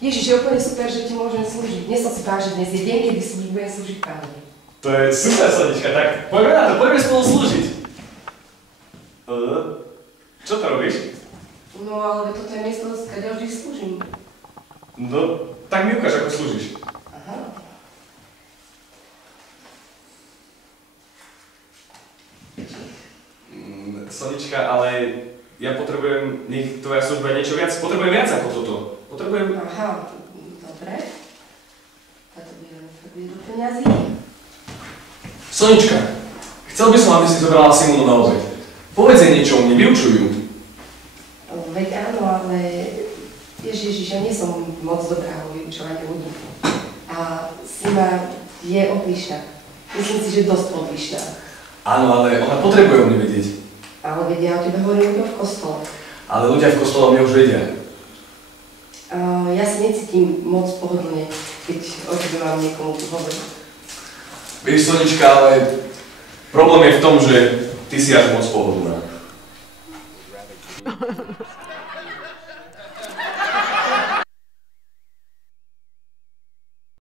Ježiš, je úplne super, že ti môžem slúžiť. Dnes som si povedala, že dnes je deň, kedy budem slúžiť Pánovi. To je super, Sonička, tak poďme na to, poďme spolu slúžiť. Čo to robíš? No, ale toto je miesto, kde vždy slúžim. No, tak mi ukáž, ako slúžiš. Aha. Sonička, ale ja potrebujem, nech tvoja služba je niečo viac, potrebujem viac ako toto. Potrebujem... Aha, dobre. A to bude do peňazí. Sonička, chcel by som, aby si zobrala Simonu na obed. Povedz jej niečo o mne, vyučuj ju. Veď áno, ale Ježiš, ja nie som moc dobrá o vyučovaní ľudí. A Sima je odlišná. Myslím si, že dosť odlišná. Áno, ale ona potrebuje o mne vedieť. Ale vedia, o tebe hovorí ľudia v kostole. Ale ľudia v kostole o mne už vedia. Ja si necítim moc pohodlne, keď o tebe mám niekomu hovoriť. Vieš, Sonička, ale problém je v tom, že ty si až moc pohodlná.